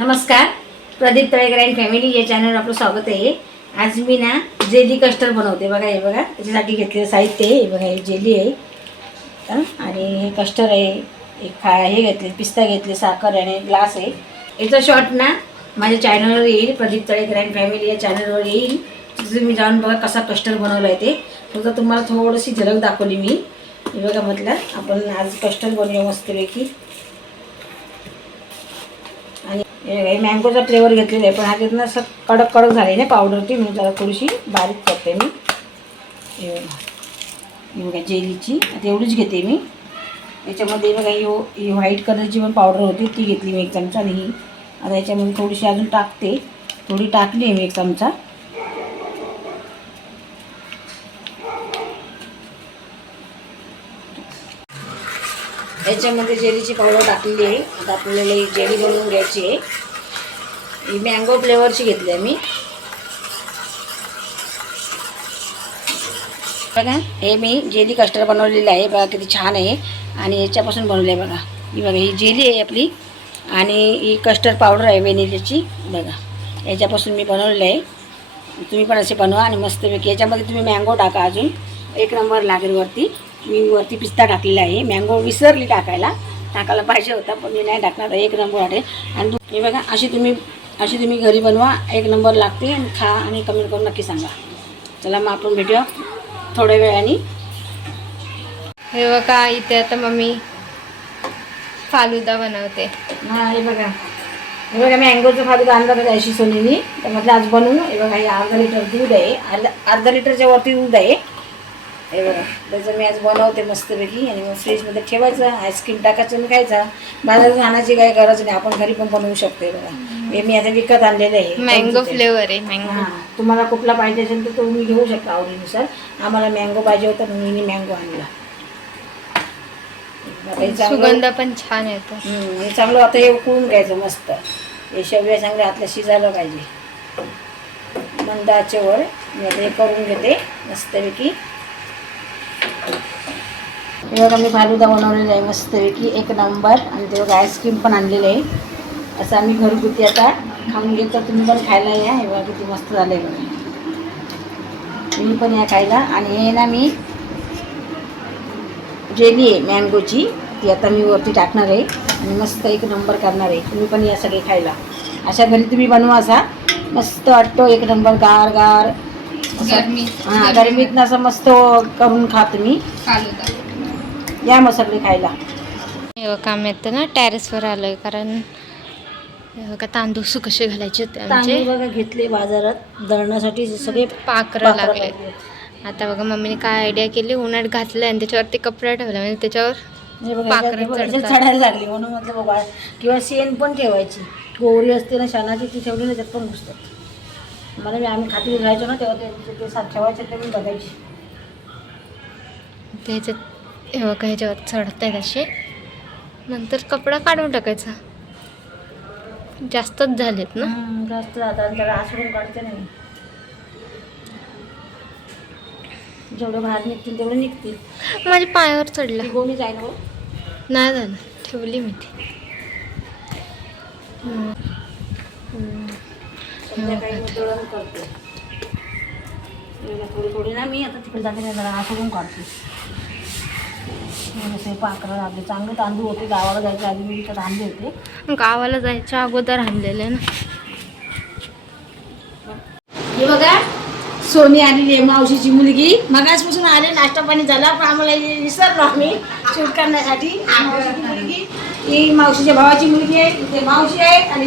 नमस्कार, Pradeep Talekar and family या चॅनलवर आपलं स्वागत आहे. आज मी ना जेली कस्टर्ड बनवते. बघा हे बघा, त्याच्यासाठी घेतलेलं साहित्य आहे. हे बघा, हे जेली आहे आणि हे कस्टर्ड आहे. एक हे घेतले, पिस्ता घेतले, साखर आणि ग्लास आहे. याचा शॉर्ट ना माझ्या चॅनलवर येईल, प्रदीप तळेकर अँड फॅमिली या चॅनलवर येईल. तुम्ही जाऊन बघा कसा कस्टर्ड बनवला आहे ते. फक्त तुम्हाला थोडीशी झलक दाखवली मी. हे बघा, म्हटलं आपण आज कस्टर्ड बनवूया मस्तपैकी. आणि हे मँगोचा फ्लेवर घेतलेला आहे, पण ह्याच्यातनं असं कडक कडक झाले ना पावडरची, म्हणून जरा थोडीशी बारीक करते मी. हे बघा जेलीची आता एवढीच घेते मी. याच्यामध्ये बघा ही व्हाईट कलरची पण पावडर होती, ती घेतली मी 1 चमचा. आणि ही आता याच्यामध्ये थोडीशी अजून टाकते. थोडी टाकली आहे मी 1 चमचा. याच्यामध्ये जेलीची पावडर टाकलेली आहे. आता आपल्याला ही जेली बनवून घ्यायची आहे. ही मँगो फ्लेवरची घेतली आहे मी. बघा, हे मी जेली कस्टर्ड बनवलेलं आहे. बघा किती छान आहे. आणि याच्यापासून बनवलं आहे बघा. ही बघा, ही जेली आहे आपली आणि ही कस्टर्ड पावडर आहे व्हॅनिलाची. बघा, याच्यापासून मी बनवलेलं आहे. तुम्ही पण असे बनवा आणि मस्तपैकी याच्यामध्ये तुम्ही मँगो टाका, अजून 1 नंबर लागेल. मी वरती पिस्ता टाकलेला आहे. मँगो विसरली टाकायला पाहिजे होता, पण मी नाही टाकणार. 1 नंबर आहे. आणि हे बघा, अशी तुम्ही घरी बनवा, 1 नंबर लागते. आणि खा आणि कमेंट करून नक्की सांगा. चला मग आपण भेटूया थोड्या वेळाने. हे बघा, इथे आता मम्मी फालुदा बनवते. हां, हे बघा मँगोचं फालुदा आणला होता अशी सोनीनी. तर म्हटलं आज बनवू. हे बघा, हे अर्धा लिटर दूध आहे. अर्धा लिटरच्या वरती दूध आहे. हे बघा, त्याचं मी आज बनवते मस्तपैकी. आणि मग फ्रीजमध्ये ठेवायचं, आईस्क्रीम टाकायचं आणि खायचा. बाजारातून आणायची काही गरज नाही, आपण घरी पण बनवू शकतो. हे बघा, हे मी आता विकत आणलेलं आहे. मँगो फ्लेवर आहे. मँगो. हां, तुम्हाला कुठला पाहिजे असेल तर तुम्ही घेऊ शकता आवडीनुसार. आम्हाला मँगो पाहिजे होता म्हणून मी मँगो आणला. सुगंध पण छान येतो. हे चांगलं आता हे उकळून घ्यायचं मस्त. हे शेवया चांगले आतल्या शिजायला पाहिजे. मंद आचेवर मी आता हे करून घेते मस्तपैकी. हे बघा, मी फालुदा बनवलेला आहे मस्तपैकी 1 नंबर. आणि ते बघा, आईस्क्रीम पण आणलेलं आहे. असं आम्ही घरगुती आता खाऊन घेतो. तुम्ही पण खायला या. हे बघा किती मस्त झालं आहे बघा, तुम्ही पण या खायला. आणि हे ना मी जेली आहे मँगोची, ती आता मी वरती टाकणार आहे आणि मस्त 1 नंबर करणार आहे. तुम्ही पण या सगळे खायला. अशा घरी तुम्ही बनवा, असा मस्त वाटतो 1 नंबर. गार गार हां, गरमीत असं मस्त करून खा तुम्ही. या मग सगळे खायला. काम येतं ना, टेरेसवर आलोय कारण बघा तांदूळ कसे घालायचे होते आमचे. बघा घेतले बाजारात दळण्यासाठी, सगळे पाखरं लागले. आता बघा मम्मीने काय आयडिया केली, उन्हात घातलं आणि त्याच्यावरती कपडा ठेवला, म्हणजे त्याच्यावर चढायला लागली. म्हणून म्हटलं बाबा, किंवा शेण पण ठेवायची. गोवरी असते ना शानाची, ती ठेवली ना, त्यात पण घुसतात. आम्ही खात्री राहायचो ना, तेव्हा ते ठेवायचे, ते मी बघायची. त्याच्यात हे बघा, ह्याच्यावर चढत आहेत असे. नंतर कपडा काढून टाकायचा. जास्तच झालेत ना, जास्त जातात. त्याला आसरून काढते नाही. जेवढं बाहेर निघतील तेवढं निघतील. माझ्या पायावर चढला. गोणी जाईल हो. नाही झालं, ठेवली मी ती. संध्याकाळी मी दळण करते. थोडी ना मी आता तिकडे जाते ना, जरा आसरून काढते. पाखरं लागले. चांगले तांदूळ होते. गावाला जायच्या आधी मी विकत आणले होते. गावाला जायच्या अगोदर आणलेले ना. हे बघा, सोनी आलेली आहे, मावशीची मुलगी. मगासपासून आले, नाश्ता पाणी झाला, पण आम्हाला विसरलो आम्ही शूट करण्यासाठी. मावशीची मुलगी, ही मावशीच्या भावाची मुलगी आहे. इथे मावशी आहे आणि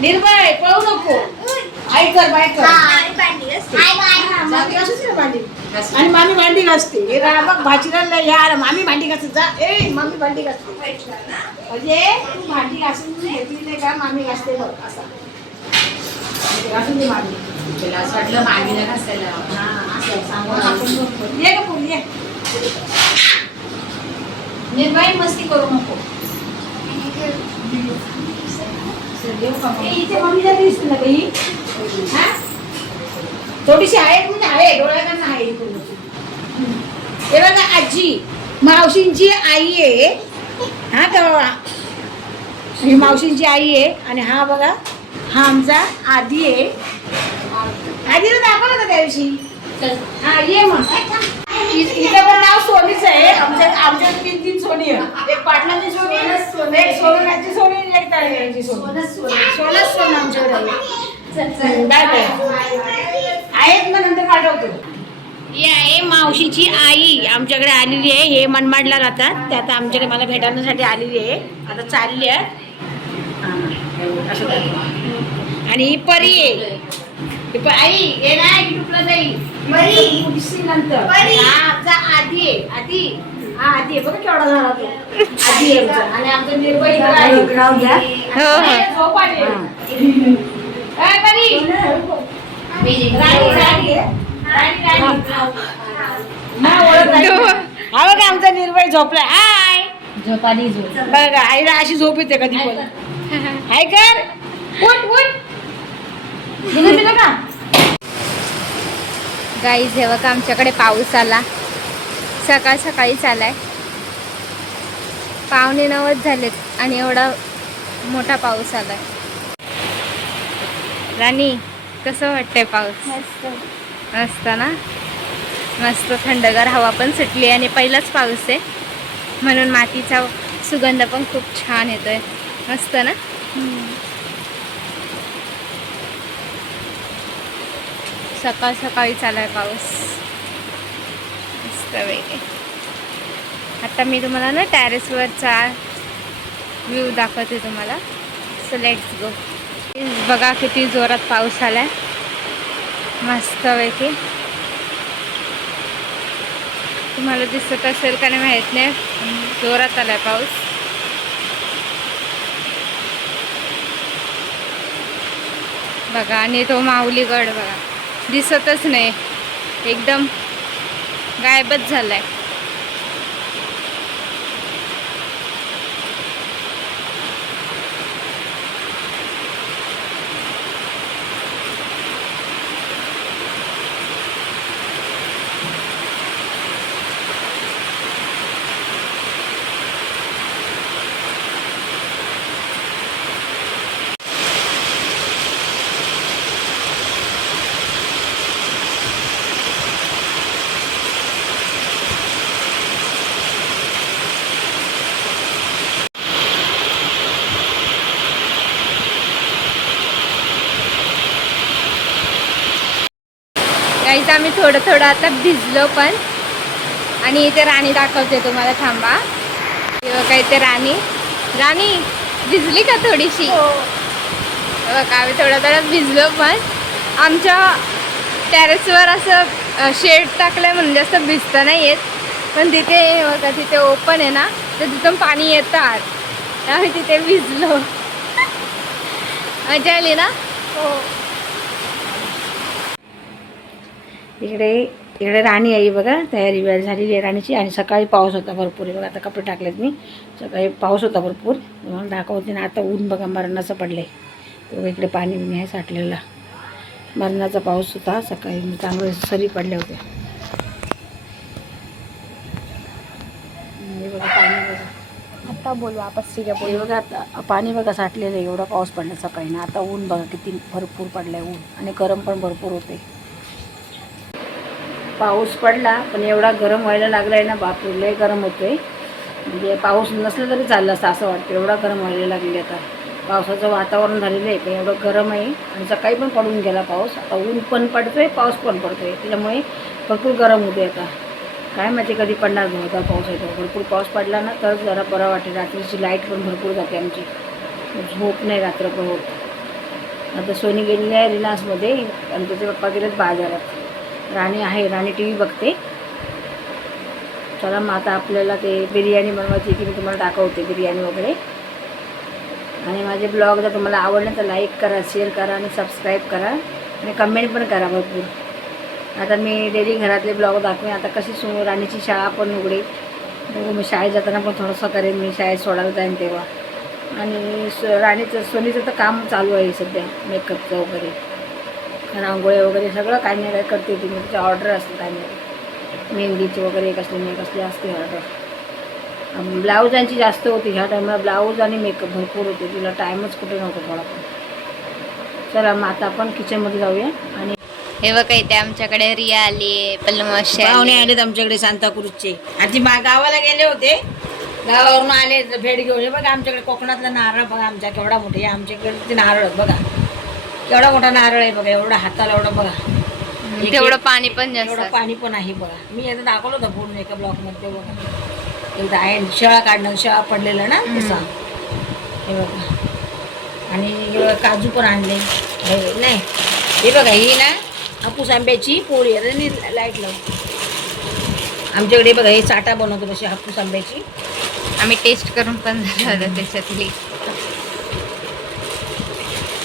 निर्भय, पळू नको. ऐकर बायकर. आणि मामी भांडी घासते. हे बघ, भाचीला या मामी भांडी घासत जा. मामी भांडी घासते म्हणजे तू भांडी घासून घेतली नाही का, मामी घासते बघ. असं घासून दे मामी. असं वाटलं मामीला घासायला. हां, असं सांगून ये का पुढे ये. निर्भय मस्ती करू नको. इथे मम्मीला दिसते ना काही. हां, थोडीशी आहे म्हणजे आहे, डोळ्याला आहे. हे बघा, आजी मावशींची आई आहे. हा का बाबा, ही मावशींची आई आहे आणि हा बघा हा आमचा आदी आहे. आधीला दाखवलं होतं त्या दिवशी. हा ये मग. इथं पण नाव सोनीच आहे. आमच्या 3 सोनी आहे. एक पाटलांची सोनी, एक सोनूची सोनी, एक ताळ्यांची सोनी. सोनच सोन आमच्याकडे आहे. Bye bye. आहेत मग नंतर पाठवतो. ही आहे मावशीची आई आमच्याकडे आलेली आहे. हे मनमाडला राहतात. ते आता आमच्याकडे मला भेटण्यासाठी आलेली आहे. आता चालली आहे. असं आणि ही परी आहे. आई हे ना युट्यूबला जाईल नंतर. हा आमचा आधी आहे. आधी हा आधी आहे बघा केवढा झाला तो. आधी आहे आमचा. आणि आमचा निर्भय झोप आली. काय परी हा बघा आमचा निर्भय झोपलाय. हाय झोपाली बघा आईला अशी झोप येते कधी पण. हाय कर उठ उठ दिलं का गाईज हे बघा आमच्याकडे पाऊस आला. सकाळ सकाळीच आलाय. 8:45 झालेत आणि एवढा मोठा पाऊस आलाय. राणी कसं वाटतंय पाऊस? मस्त ना. मस्त थंडगार हवा पण सुटली आणि पहिलाच पाऊस आहे म्हणून मातीचा सुगंध पण खूप छान येतोय. मस्त ना. सकाळ सकाळी चालाय पाऊस मस्त वेगळे. आता मी तुम्हाला ना टेरेसवरचा व्ह्यू दाखवते तुम्हाला. So let's go. बघा किती जोरात पाऊस आलाय. मस्त वेगळे. तुम्हाला दिसत असेल का नाही माहीत नाही. जोरात आलाय पाऊस. बघा आणि तो माऊली गड बघा दिसतच नाही. एकदम गायबच झालाय. गाईज आम्ही थोडं थोडं आता भिजलो पण. आणि इथे राणी दाखवते तुम्हाला. थांबा. काय ते राणी राणी भिजली का थोडीशी? बघा आम्ही थोडं थोडं भिजलो पण. आमच्या टेरेसवर असं शेड टाकलंय म्हणून जास्त भिजता नाही येत. पण तिथे बघा तिथे ओपन आहे ना तर तिथून पाणी येतात. आम्ही तिथे भिजलो. मजा आली ना. हो. इकडे राणी आई बघा तयारी झालेली आहे राणीची. आणि सकाळी पाऊस होता भरपूर आहे बघा. आता कपडे टाकलेत मी. सकाळी पाऊस होता भरपूर म्हणून दाखवते ना. आता ऊन बघा मरणाचं पडलंय. बघा इकडे पाणी बिणी आहे साठलेला. मरणाचा पाऊस होता सकाळी. मी चांगले सरी पडल्या होत्या. हे बघा पाणी बघा. आता बोलू वापस. ठीक आहे हे बघा आता पाणी बघा साठलेलं आहे. एवढा पाऊस पडला सकाळी ना. आता ऊन बघा किती भरपूर पडलं आहे ऊन. आणि गरम पण भरपूर होते. पाऊस पडला पण एवढा गरम व्हायला लागला आहे ना बापरे लय गरम होतो आहे. म्हणजे पाऊस नसलं तरी चाललं असतं असं वाटतं. एवढा गरम व्हायला लागले आता. पावसाचं वातावरण झालेलं आहे पण एवढं गरम आहे. आणि सकाळी पण पडून गेला पाऊस. आता ऊन पण पडतो आहे पाऊस पण पडतो आहे. त्याच्यामुळे भरपूर गरम होते आता. काय माहिती कधी पडणार नव्हता पाऊस आहे. भरपूर पाऊस पडला ना तर जरा बरं वाटेल. रात्रीची लाईट पण भरपूर जाते आमची. झोप नाही रात्र पण होत. आता सोनी गेलेली आहे रिलायन्समध्ये आणि त्याचे पप्पा गेलेत बाजारात. राणी आहे. राणी टी व्ही बघते. चला मग आता आपल्याला ते बिर्याणी बनवायची की मी तुम्हाला दाखवते बिर्याणी वगैरे. आणि माझे ब्लॉग जर तुम्हाला आवडले तर लाईक करा, शेअर करा आणि सबस्क्राईब करा आणि कमेंट पण करा भरपूर. आता मी डेली घरातले ब्लॉग दाखवेन. आता कशी राणीची शाळा पण उघडेल. मी शाळेत जाताना पण थोडंसं करेन. मी शाळेत सोडायला जाईन तेव्हा. आणि राणीचं सोनीचं तर काम चालू आहे सध्या. मेकअपचं वगैरे रांगोळ्या वगैरे सगळं काय नाही काय करते ती. तिची ऑर्डर असते काय नाही. मेहंदीची वगैरे कसली नाही कसली असते ऑर्डर. ब्लाऊजांची जास्त होती ह्या टायमाला, ब्लाऊज आणि मेकअप भरपूर होते, तिला टाईमच कुठे नव्हता थोडा पण. चला मग आता आपण किचनमध्ये जाऊया. आणि हे बघा इथे आमच्याकडे रिया आली, पल्लू मावशी पाहुणे आली. आलेत आमच्याकडे सांताक्रूजचे. आधी गावाला गेले होते, गावावरून आले तर भेट घेऊन. हे बघा आमच्याकडे कोकणातला नारळ बघा आमच्या केवढा मोठा आहे. आमच्याकडे नारळ बघा केवढा मोठा नारळ आहे बघा, एवढा हाताला एवढा बघा. तेवढं पाणी पण एवढं जास्त. पाणी पण आहे बघा. मी आता दाखवलं होतं पूर्ण एका ब्लॉकमध्ये बघा. एकदा आहे शेळा काढणं, शेळा पडलेलं ना तसा. हे बघा. आणि हे बघा काजू पण आणले नाही. हे बघा ही ना हापूस आंब्याची पोळी आहे. लाईट लावून आमच्याकडे बघा हे चाटा बनवतो तशी हापूस आंब्याची. आम्ही टेस्ट करून पण झालं त्याच्यातली.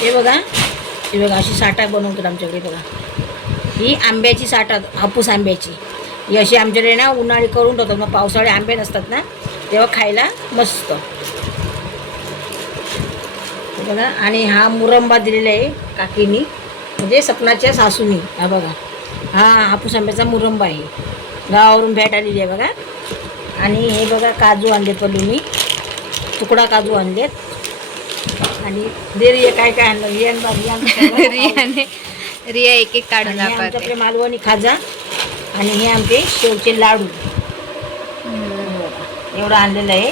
हे बघा अशी साठा बनवतात आमच्याकडे बघा. ही आंब्याची साठा हापूस आंब्याची. ही अशी आमच्याकडे ना उन्हाळी करून ठेवतात, मग पावसाळे आंबे नसतात ना तेव्हा खायला मस्त. बघा. आणि हा मुरंबा दिलेला आहे काकीनी, म्हणजे सपनाच्या सासूनी. हा बघा हा हापूस आंब्याचा मुरंबा आहे, गावावरून भेट आलेली आहे बघा. आणि हे बघा काजू आणले पल्लूनी, तुकडा काजू आणलेत. आणि रिया काय काय आणलं रिया एक एक काढून आमच्याकडे दाखवते. मालवणी खाजा. आणि हे आमचे शेवचे लाडू एवढं आणलेलं आहे.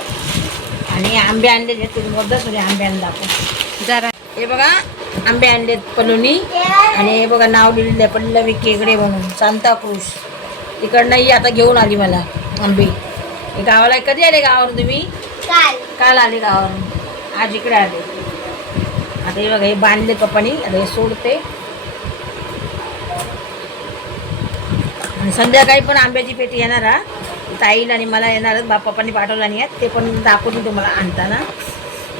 आणि आंबे आणलेले आहेत, तुम्ही मध्येच आंबे आणले दाखव जरा. हे बघा आंबे आणलेत पल्लूनी. आणि हे बघा नाव लिहिलेलं आहे पल्लवी केगडे म्हणून, सांताक्रूज. तिकडनंही आता घेऊन आली मला आंबे. हे गावाला कधी आले गावावरून तुम्ही? काल आले गावावरून, आज इकडे आले. आता हे बघा हे बांधले पप्पानी, आता हे सोडते. आणि संध्याकाळी पण आंब्याची पेटी येणार हा ताईला आणि मला येणारच, बाप्पांनी पाठवला नाही आहेत, ते पण दाखवून तुम्हाला आणताना.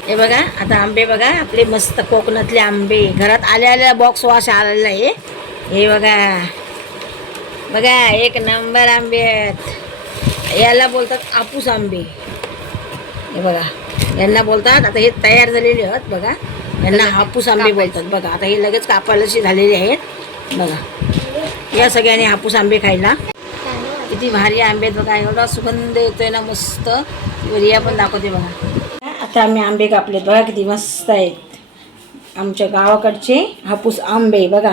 हे बघा आता आंबे बघा आपले मस्त कोकणातले आंबे, घरात आल्या बॉक्स वॉश आलेला आहे. हे बघा बघा एक नंबर आंबे आहेत. याला बोलतात हापूस आंबे. हे बघा यांना बोलतात, आता हे तयार झालेले आहेत बघा, यांना हापूस आंबे बोलतात बघा. आता हे लगेच कापायलाशी झालेले आहेत बघा. या सगळ्यांनी हापूस आंबे खायला. किती भारी आंबे आहेत बघा, एवढा सुगंध येतोय ना मस्त. रिया पण दाखवते बघा. आता आम्ही आंबे कापलेत बघा, किती मस्त आहेत आमच्या गावाकडचे हापूस आंबे बघा.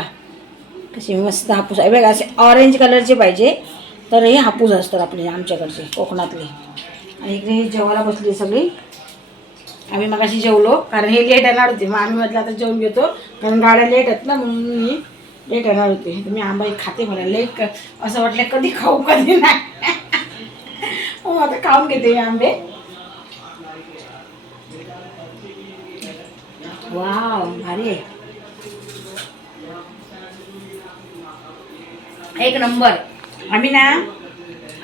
कसे मस्त हापूस आहे बघा, असे ऑरेंज कलरचे पाहिजे तर हे हापूस असतात आपले आमच्याकडचे कोकणातले. आणि इकडे हे जेवायला बसली सगळी. आम्ही मगाशी जेवलो कारण हे लेट येणार होते, मग आम्ही म्हटलं आता जेवून घेतो कारण गाड्या लेट आहेत ना, म्हणून मी लेट येणार होते. तर मी आंबा एक खाते, मला लेट असं वाटलं कधी खाऊ कधी नाही. हो आता खाऊन घेते मी आंबे. वाव भारी आहे, एक नंबर. आम्ही ना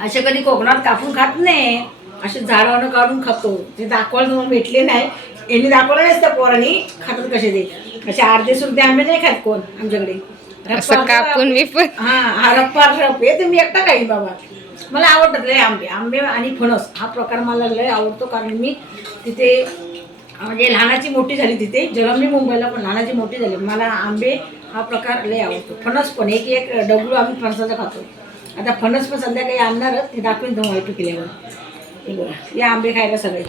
असे कधी कोकणात कापून खात नाही, असे झाडावरून काढून खातो. ते दाखवायला तुम्हाला भेटले नाही, यांनी दाखवलं नाही त्या पोरांनी खातात कसे ते. असे अर्धे सुरते आंबे नाही खात कोण आमच्याकडे. असं कापून मी पण हा रप्पार रप हे तुम्ही एकटा काही बाबा. मला आवडतात लय आंबे. आंबे आणि फणस हा प्रकार मला लय आवडतो, कारण मी तिथे म्हणजे लहानाची मोठी झाली तिथे, जन्मली मुंबईला पण लहानाची मोठी झाली. मला आंबे हा प्रकार लय आवडतो. फणस पण एक एक डबलू आम्ही फणसाचा खातो. आता फणस पण संध्याकाळी आणणारच, ते दाखवेन तुम्हाला पिकल्यावर. हे बघा या आंबे खायला सगळे.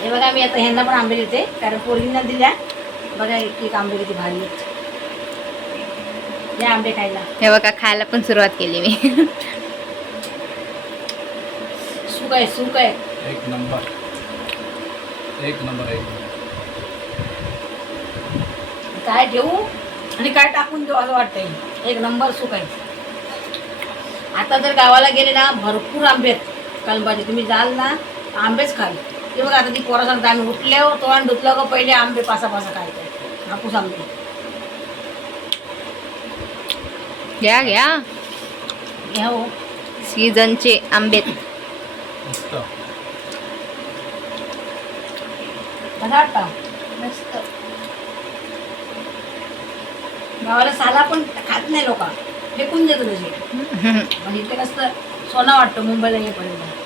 हे बघा मी आता ह्यांना पण आंबे देते कारण पोरींना दिल्या. बघा एक एक आंबे किती भारी आहेत, या आंबे खायला. हे बघा खायला पण सुरुवात केली मी. सुक आहे सुक आहे, एक नंबर एक नंबर एक. काय ठेवू आणि काय टाकून देऊ असं वाटतंय. एक नंबर सुक आहे. आता जर गावाला गेले ना भरपूर आंबे आहेत कलबाजी, तुम्ही जाल ना आंबेच खाल. ते बघा आता ती पोरं सांगता आम्ही उठल्यावर तो आणि धुतलं का पहिले आंबे पासा खायचे, हापूस आंबे. घ्या घ्या घ्या हो, सीझनचे आंबे. मस्त. कसा वाटता? मस्त. गावाला साला पण खात नाही लोक, फेकून देतो तसे. म्हणजे इथे कसं सोना वाटतं मुंबईला येईपर्यंत.